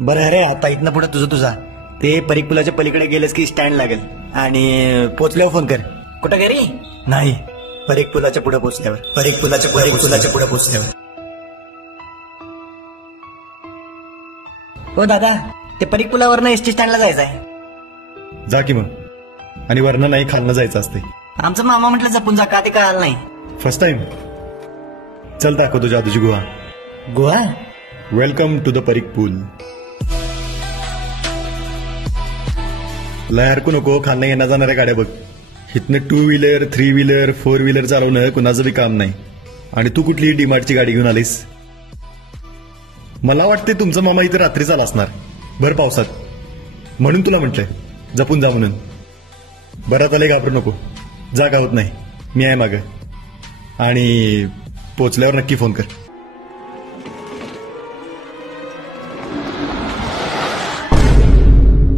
बरं अरे आता इथनं पुढे तुझा ते परीक पुलाच्या पलीकडे गेलेस की स्टँड लागेल आणि पोचल्यावर फोन कर. कुठं घरी? नाही, परीक पुलाच्या पुढे पोचल्यावर. परीक पुलाच्या पुढे पोचल्यावर. हो दादा, ते परीक पुलावरनं एसटी स्टँडला जायचं आहे. जा की मग. आणि वरनं नाही खालनं जायचं असते. आमचं मामा म्हटलं जपून जा, का ते कळालं नाही. First time. चल दाखवतो जादूची गुहा. गोवा. वेलकम टू द परीक पूल. लय हरकू नको, खालनं येणं जाणाऱ्या गाड्या बघ. इथनं 2 व्हीलर 3 व्हीलर 4 व्हीलर चालवणं कुणाचं बी काम नाही. आणि तू कुठली डीमार्टची गाडी घेऊन आलीस? मला वाटते तुमचा मामा इथे रात्रीच आला असणार, भर पावसात. म्हणून तुला म्हटलंय जपून जा म्हणून. बरं आता लय घाबरू नको, जा का होत नाही, मी आहे मागं. आणि पोचल्यावर नक्की फोन कर.